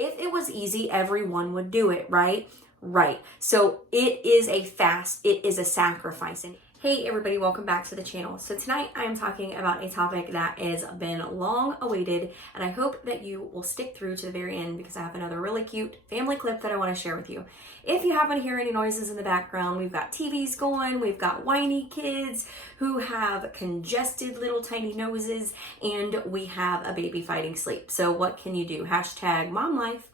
If it was easy, everyone would do it, right? Right. So it is a fast. It is a sacrifice. And hey everybody, welcome back to the channel. So tonight I am talking about a topic that has been long awaited, and I hope that you will stick through to the very end because I have another really cute family clip that I want to share with you. If you happen to hear any noises in the background, we've got TVs going, we've got whiny kids who have congested little tiny noses, and we have a baby fighting sleep. So what can you do? Hashtag mom life.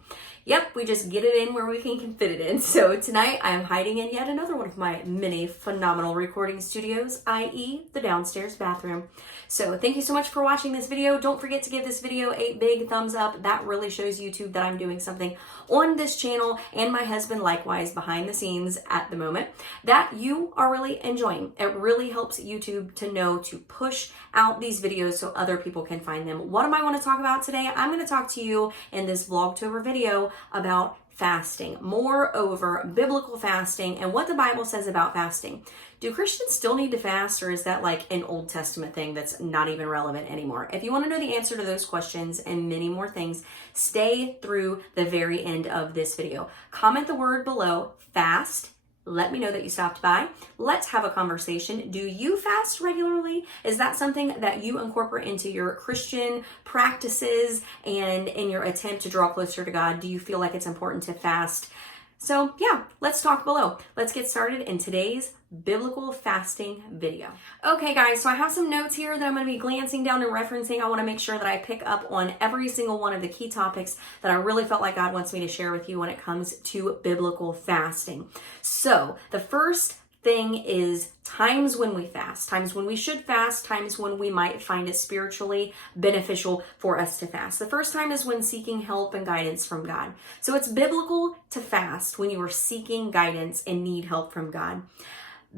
Yep, we just get it in where we can fit it in. So tonight I'm hiding in yet another one of my many phenomenal recording studios, i.e. the downstairs bathroom. So thank you so much for watching this video. Don't forget to give this video a big thumbs up. That really shows YouTube that I'm doing something on this channel, and my husband likewise behind the scenes at the moment, that you are really enjoying. It really helps YouTube to know to push out these videos so other people can find them. What am I want to talk about today? I'm going to talk to you in this Vlogtober video about fasting. Moreover, biblical fasting and what the Bible says about fasting. Do Christians still need to fast, or is that like an Old Testament thing that's not even relevant anymore? If you want to know the answer to those questions and many more things, stay through the very end of this video. Comment the word below, fast. Let me know that you stopped by. Let's have a conversation. Do you fast regularly? Is that something that you incorporate into your Christian practices and in your attempt to draw closer to God? Do you feel like it's important to fast? So yeah, let's talk below. Let's get started in today's biblical fasting video. Okay guys, so I have some notes here that I'm going to be glancing down and referencing. I want to make sure that I pick up on every single one of the key topics that I really felt like God wants me to share with you when it comes to biblical fasting. So the first thing is times when we fast, times when we should fast, times when we might find it spiritually beneficial for us to fast. The first time is when seeking help and guidance from God. So it's biblical to fast when you are seeking guidance and need help from God.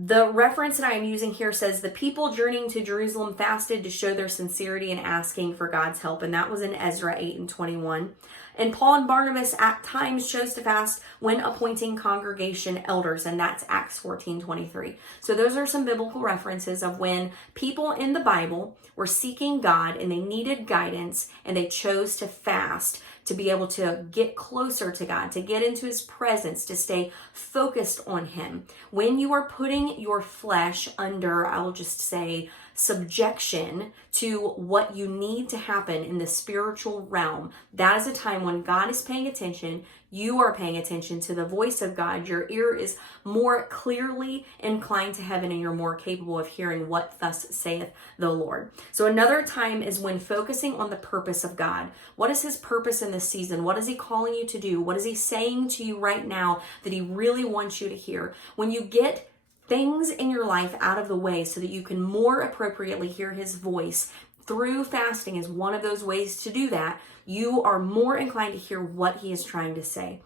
The reference that I'm using here says the people journeying to Jerusalem fasted to show their sincerity in asking for God's help. And that was in Ezra 8:21. And Paul and Barnabas at times chose to fast when appointing congregation elders. And that's Acts 14:23. So those are some biblical references of when people in the Bible were seeking God and they needed guidance and they chose to fast to be able to get closer to God, to get into his presence, to stay focused on him. When you are putting your flesh under, I'll just say, subjection to what you need to happen in the spiritual realm, that is a time when God is paying attention. You are paying attention to the voice of God. Your ear is more clearly inclined to heaven, and you're more capable of hearing what thus saith the Lord. So another time is when focusing on the purpose of God. What is his purpose in this season? What is he calling you to do? What is he saying to you right now that he really wants you to hear? When you get things in your life out of the way so that you can more appropriately hear his voice, through fasting is one of those ways to do that. You are more inclined to hear what he is trying to say.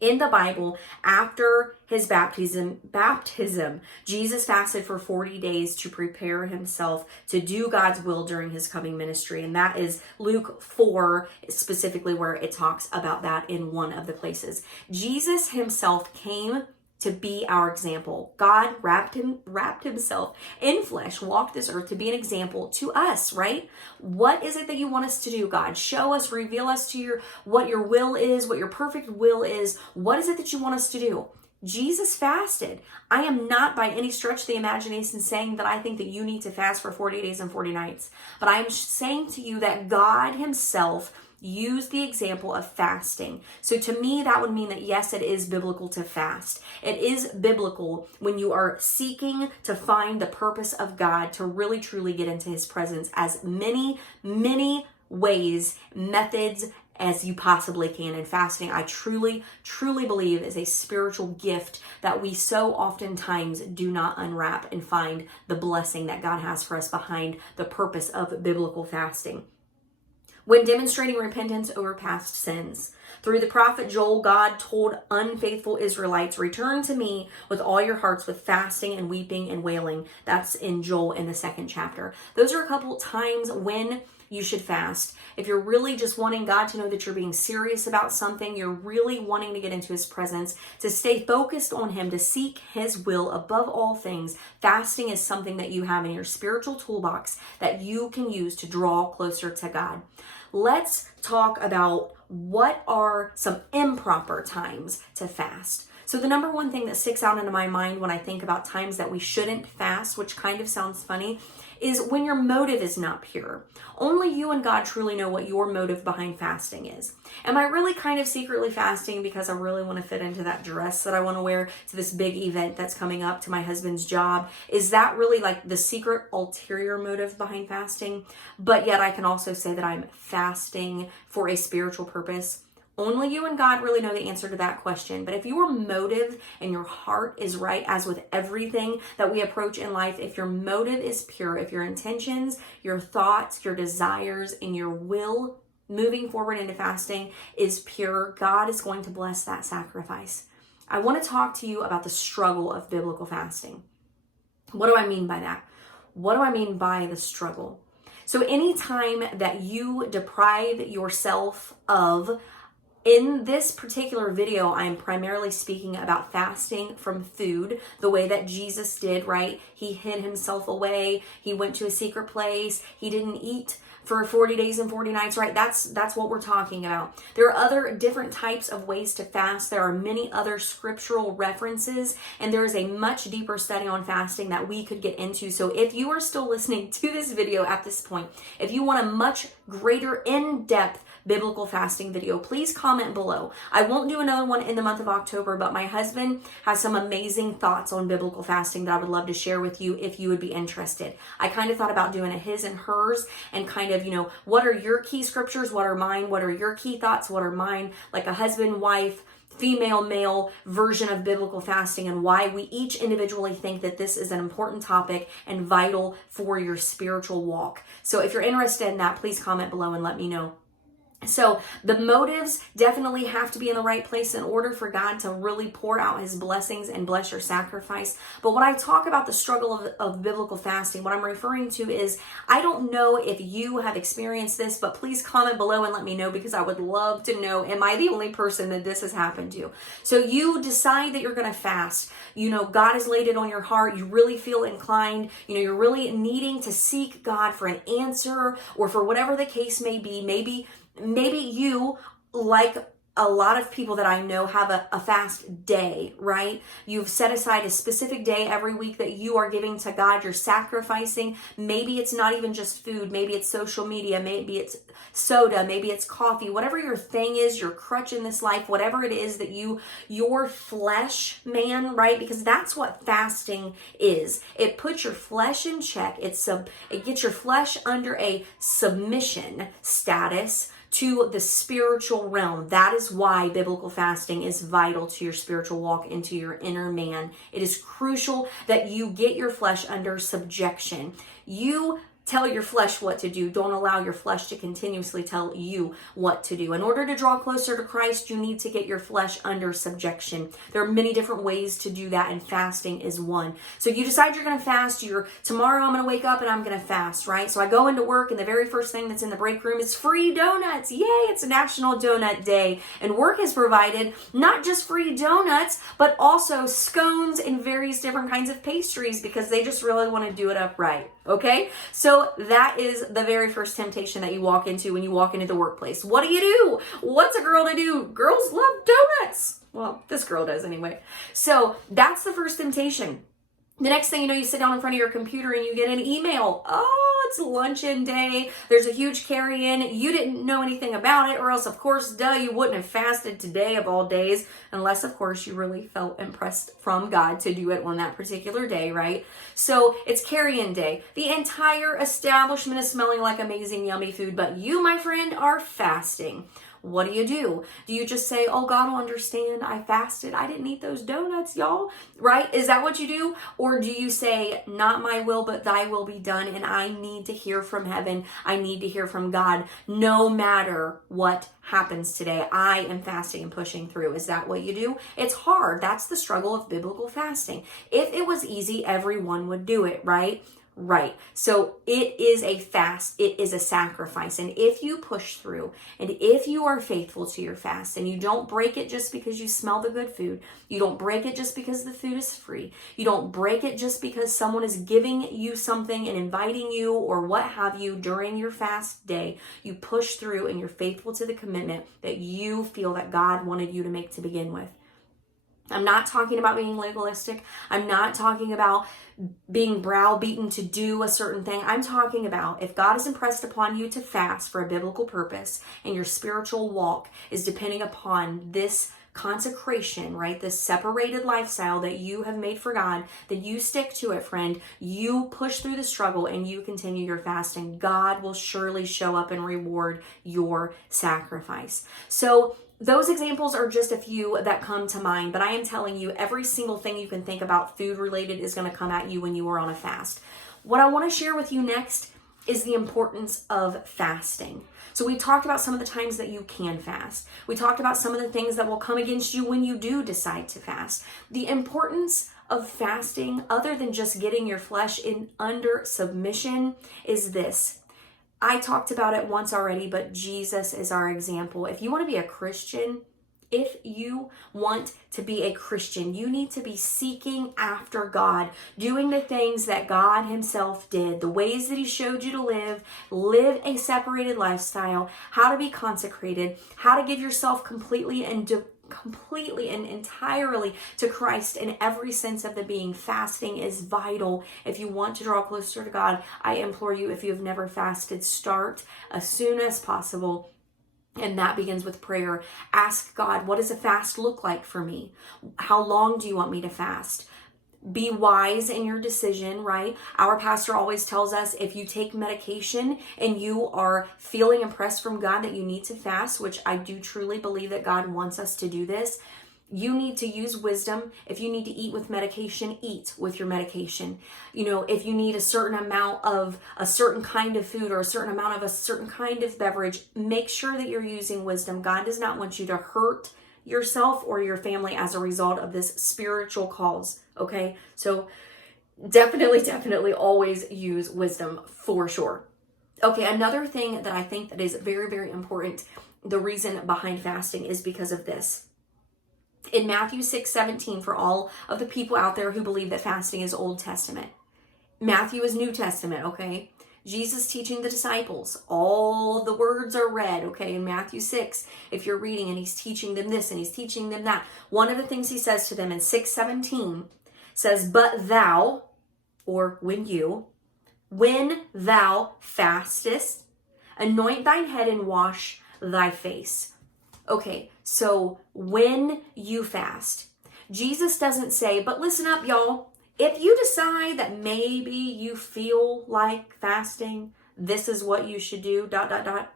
In the Bible, after his baptism, Jesus fasted for 40 days to prepare himself to do God's will during his coming ministry. And that is Luke 4, specifically where it talks about that in one of the places. Jesus himself came to be our example. God wrapped himself in flesh, walked this earth to be an example to us, right? What is it that you want us to do, God? Show us, reveal us to what your will is, what your perfect will is. What is it that you want us to do? Jesus fasted. I am not by any stretch of the imagination saying that I think that you need to fast for 40 days and 40 nights, but I'm saying to you that God himself use the example of fasting. So to me, that would mean that yes, it is biblical to fast. It is biblical when you are seeking to find the purpose of God, to really truly get into his presence as many ways, methods as you possibly can. And fasting, I truly believe, is a spiritual gift that we so oftentimes do not unwrap and find the blessing that God has for us behind the purpose of biblical fasting. When demonstrating repentance over past sins. Through the prophet Joel, God told unfaithful Israelites, return to me with all your hearts with fasting and weeping and wailing. That's in Joel in the 2nd chapter. Those are a couple times when you should fast. If you're really just wanting God to know that you're being serious about something, you're really wanting to get into his presence, to stay focused on him, to seek his will above all things, fasting is something that you have in your spiritual toolbox that you can use to draw closer to God. Let's talk about what are some improper times to fast? So the number one thing that sticks out into my mind when I think about times that we shouldn't fast, which kind of sounds funny, is when your motive is not pure. Only you and God truly know what your motive behind fasting is. Am I really kind of secretly fasting because I really want to fit into that dress that I want to wear to this big event that's coming up, to my husband's job? Is that really like the secret ulterior motive behind fasting? But yet I can also say that I'm fasting for a spiritual purpose. Only you and God really know the answer to that question. But if your motive and your heart is right, as with everything that we approach in life, if your motive is pure, if your intentions, your thoughts, your desires, and your will moving forward into fasting is pure, God is going to bless that sacrifice. I want to talk to you about the struggle of biblical fasting. What do I mean by that? What do I mean by the struggle? So anytime that you deprive yourself of, in this particular video, I'm primarily speaking about fasting from food, the way that Jesus did, right? He hid himself away. He went to a secret place. He didn't eat for 40 days and 40 nights, right? That's what we're talking about. There are other different types of ways to fast. There are many other scriptural references, and there is a much deeper study on fasting that we could get into. So if you are still listening to this video at this point, if you want a much greater in-depth biblical fasting video, please comment below. I won't do another one in the month of October, but my husband has some amazing thoughts on biblical fasting that I would love to share with you if you would be interested. I kind of thought about doing a his and hers, and kind of, what are your key scriptures? What are mine? What are your key thoughts? What are mine? Like a husband, wife, female, male version of biblical fasting, and why we each individually think that this is an important topic and vital for your spiritual walk. So if you're interested in that, please comment below and let me know. So the motives definitely have to be in the right place in order for God to really pour out his blessings and bless your sacrifice. But when I talk about the struggle of biblical fasting, what I'm referring to is, I don't know if you have experienced this, but please comment below and let me know, because I would love to know, am I the only person that this has happened to? So you decide that you're going to fast. God has laid it on your heart. You really feel inclined. You're really needing to seek God for an answer, or for whatever the case may be. Maybe you, like a lot of people that I know, have a fast day, right? You've set aside a specific day every week that you are giving to God. You're sacrificing. Maybe it's not even just food. Maybe it's social media. Maybe it's soda. Maybe it's coffee. Whatever your thing is, your crutch in this life, whatever it is that your flesh, man, right? Because that's what fasting is. It puts your flesh in check. It gets your flesh under a submission status to the spiritual realm. That is why biblical fasting is vital to your spiritual walk into your inner man. It is crucial that you get your flesh under subjection. You tell your flesh what to do. Don't allow your flesh to continuously tell you what to do. In order to draw closer to Christ, you need to get your flesh under subjection. There are many different ways to do that, and fasting is one. So you decide you're going to fast. Tomorrow I'm going to wake up and I'm going to fast, right? So I go into work, and the very first thing that's in the break room is free donuts. Yay, it's National Donut Day. And work has provided not just free donuts, but also scones and various different kinds of pastries, because they just really want to do it up right. Okay? So that is the very first temptation that you walk into when you walk into the workplace. What do? What's a girl to do? Girls love donuts. Well, this girl does anyway. So that's the first temptation. The next thing you know, you sit down in front of your computer and you get an email. Oh, it's luncheon day. There's a huge carry-in. You didn't know anything about it, or else, of course, you wouldn't have fasted today of all days, unless, of course, you really felt impressed from God to do it on that particular day, right? So it's carry-in day. The entire establishment is smelling like amazing, yummy food, but you, my friend, are fasting. What do? Do you just say, oh, God will understand, I fasted, I didn't eat those donuts, y'all, right? Is that what you do? Or do you say, not my will, but thy will be done, and I need to hear from heaven, I need to hear from God, no matter what happens today, I am fasting and pushing through? Is that what you do? It's hard. That's the struggle of biblical fasting. If it was easy, everyone would do it, right? Right. So it is a fast, it is a sacrifice. And if you push through, and if you are faithful to your fast, and you don't break it just because you smell the good food, you don't break it just because the food is free, you don't break it just because someone is giving you something and inviting you or what have you during your fast day, you push through and you're faithful to the commitment that you feel that God wanted you to make to begin with. I'm not talking about being legalistic. I'm not talking about being browbeaten to do a certain thing. I'm talking about if God has impressed upon you to fast for a biblical purpose and your spiritual walk is depending upon this consecration, right? This separated lifestyle that you have made for God, that you stick to it, friend. You push through the struggle and you continue your fasting. God will surely show up and reward your sacrifice. So those examples are just a few that come to mind, but I am telling you, every single thing you can think about food related is going to come at you when you are on a fast. What I want to share with you next is the importance of fasting. So we talked about some of the times that you can fast. We talked about some of the things that will come against you when you do decide to fast. The importance of fasting, other than just getting your flesh in under submission, is this. I talked about it once already, but Jesus is our example. If you want to be a Christian, you need to be seeking after God, doing the things that God himself did, the ways that he showed you to live a separated lifestyle, how to be consecrated, how to give yourself completely and entirely to Christ in every sense of the being. Fasting is vital. If you want to draw closer to God, I implore you, if you have never fasted, start as soon as possible. And that begins with prayer. Ask God, what does a fast look like for me? How long do you want me to fast? Be wise in your decision, right? Our pastor always tells us if you take medication and you are feeling impressed from God that you need to fast, which I do truly believe that God wants us to do this, you need to use wisdom. If you need to eat with medication, eat with your medication. If you need a certain amount of a certain kind of food or a certain amount of a certain kind of beverage, make sure that you're using wisdom. God does not want you to hurt yourself or your family as a result of this spiritual cause. Okay, so definitely always use wisdom for sure. Okay, another thing that I think that is very, very important, the reason behind fasting is because of this. In Matthew 6:17, for all of the people out there who believe that fasting is Old Testament, Matthew is New Testament, okay? Jesus teaching the disciples, all the words are read, okay, in Matthew 6, if you're reading, and he's teaching them this and he's teaching them that. One of the things he says to them in 6:17 says, but thou, or when thou fastest, anoint thine head and wash thy face. Okay, so when you fast, Jesus doesn't say, but listen up, y'all. If you decide that maybe you feel like fasting, this is what you should do, ... That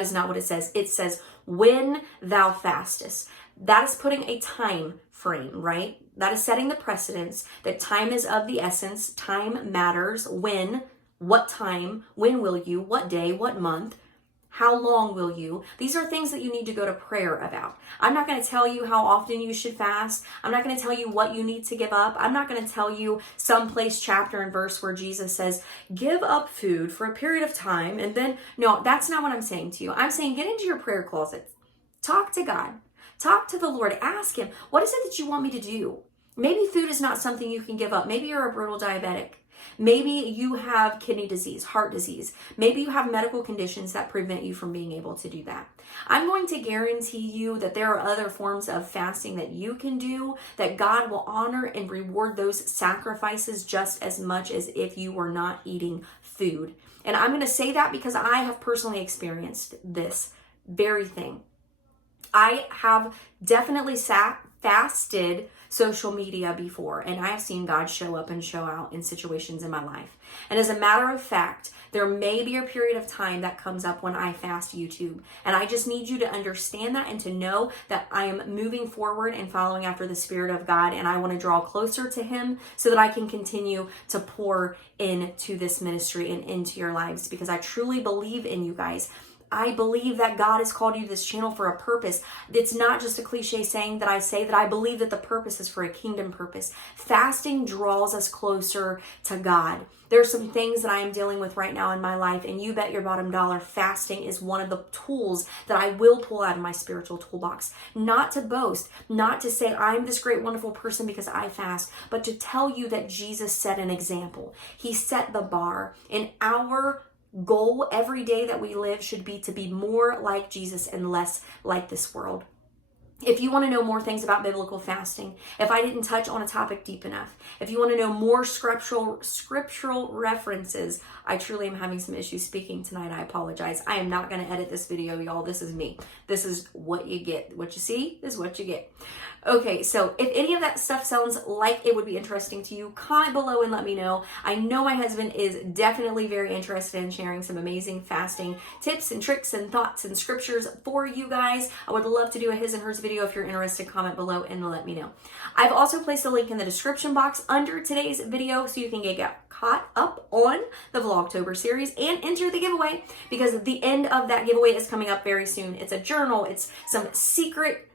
is not what it says. It says, when thou fastest. That is putting a time frame, right? That is setting the precedence that time is of the essence. Time matters. When, what time, when will you, what day, what month, how long will you? These are things that you need to go to prayer about. I'm not going to tell you how often you should fast. I'm not going to tell you what you need to give up. I'm not going to tell you some place, chapter, and verse where Jesus says, give up food for a period of time. And then, no, that's not what I'm saying to you. I'm saying get into your prayer closet. Talk to God. Talk to the Lord. Ask him, what is it that you want me to do? Maybe food is not something you can give up. Maybe you're a brutal diabetic. Maybe you have kidney disease, heart disease. Maybe you have medical conditions that prevent you from being able to do that. I'm going to guarantee you that there are other forms of fasting that you can do that God will honor and reward those sacrifices just as much as if you were not eating food. And I'm going to say that because I have personally experienced this very thing. I have definitely fasted social media before, and I have seen God show up and show out in situations in my life. And as a matter of fact, there may be a period of time that comes up when I fast YouTube. And I just need you to understand that and to know that I am moving forward and following after the Spirit of God, and I want to draw closer to him so that I can continue to pour into this ministry and into your lives, because I truly believe in you guys. I believe that God has called you to this channel for a purpose. It's not just a cliche saying that I say, that I believe that the purpose is for a kingdom purpose. Fasting draws us closer to God. There's some things that I am dealing with right now in my life, and you bet your bottom dollar, fasting is one of the tools that I will pull out of my spiritual toolbox. Not to boast, not to say I'm this great, wonderful person because I fast, but to tell you that Jesus set an example. He set the bar, and our goal every day that we live should be to be more like Jesus and less like this world. If you want to know more things about biblical fasting, if I didn't touch on a topic deep enough, if you want to know more scriptural references, I truly am having some issues speaking tonight. I apologize. I am not going to edit this video, y'all. This is me. This is what you get. What you see is what you get. Okay, so if any of that stuff sounds like it would be interesting to you, comment below and let me know. I know my husband is definitely very interested in sharing some amazing fasting tips and tricks and thoughts and scriptures for you guys. I would love to do a his and hers video. If you're interested, comment below and let me know. I've also placed a link in the description box under today's video so you can get caught up on the Vlogtober series and enter the giveaway, because the end of that giveaway is coming up very soon. It's a journal. It's some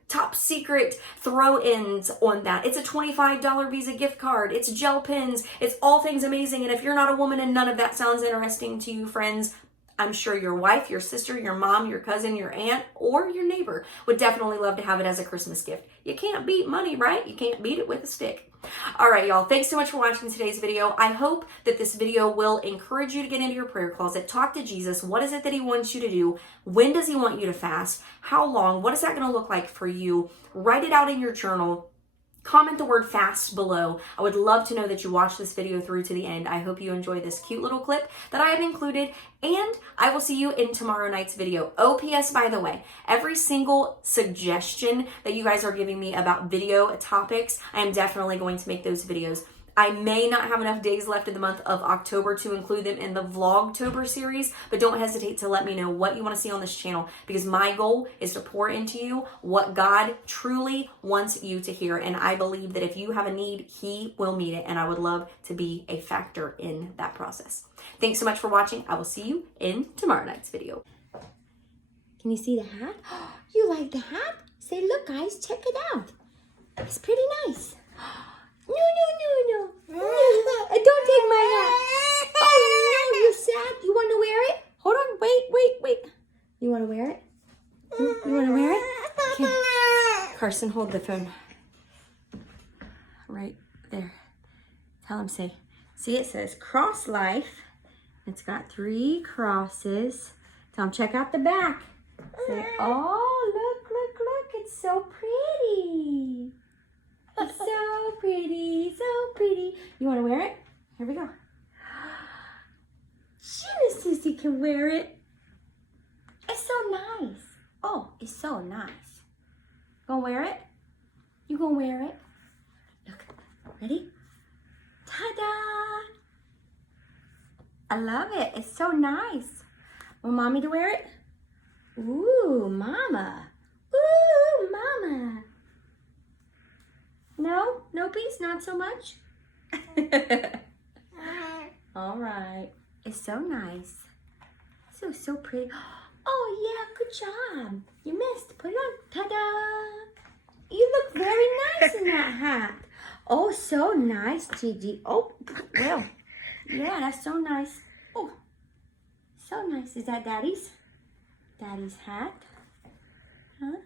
top secret throw-ins on that. It's a $25 Visa gift card. It's gel pens. It's all things amazing. And if you're not a woman and none of that sounds interesting to you, friends, I'm sure your wife, your sister, your mom, your cousin, your aunt, or your neighbor would definitely love to have it as a Christmas gift. You can't beat money, right? You can't beat it with a stick. All right, y'all. Thanks so much for watching today's video. I hope that this video will encourage you to get into your prayer closet. Talk to Jesus. What is it that he wants you to do? When does he want you to fast? How long? What is that going to look like for you? Write it out in your journal. Comment the word fast below. I would love to know that you watched this video through to the end. I hope you enjoyed this cute little clip that I have included, and I will see you in tomorrow night's video. Oh, P.S. by the way, every single suggestion that you guys are giving me about video topics, I am definitely going to make those videos. I may not have enough days left in the month of October to include them in the Vlogtober series, but don't hesitate to let me know what you want to see on this channel, because my goal is to pour into you what God truly wants you to hear. And I believe that if you have a need, he will meet it. And I would love to be a factor in that process. Thanks so much for watching. I will see you in tomorrow night's video. Can you see the hat? You like the hat? Say, look guys, check it out. It's pretty nice. No. Don't take my hat. Oh, no, you're sad. You want to wear it? Hold on. Wait. You want to wear it? You want to wear it? Okay. Carson, hold the phone. Right there. Tell him, say. See, it says Cross Life. It's got 3 crosses. Tell him, check out the back. Say, oh, look. It's so pretty. It's so pretty, so pretty. You want to wear it? Here we go. Susie can wear it. It's so nice. Oh, it's so nice. Gonna wear it? You gonna wear it? Look, ready? Ta-da! I love it. It's so nice. Want mommy to wear it? Ooh, mama. Ooh, mama. No, please, not so much. All right. It's so nice. So pretty. Oh, yeah, good job. You missed. Put it on. Ta-da. You look very nice in that hat. Oh, so nice, Gigi. Oh, well, yeah, that's so nice. Oh, so nice. Is that Daddy's? Daddy's hat? Huh?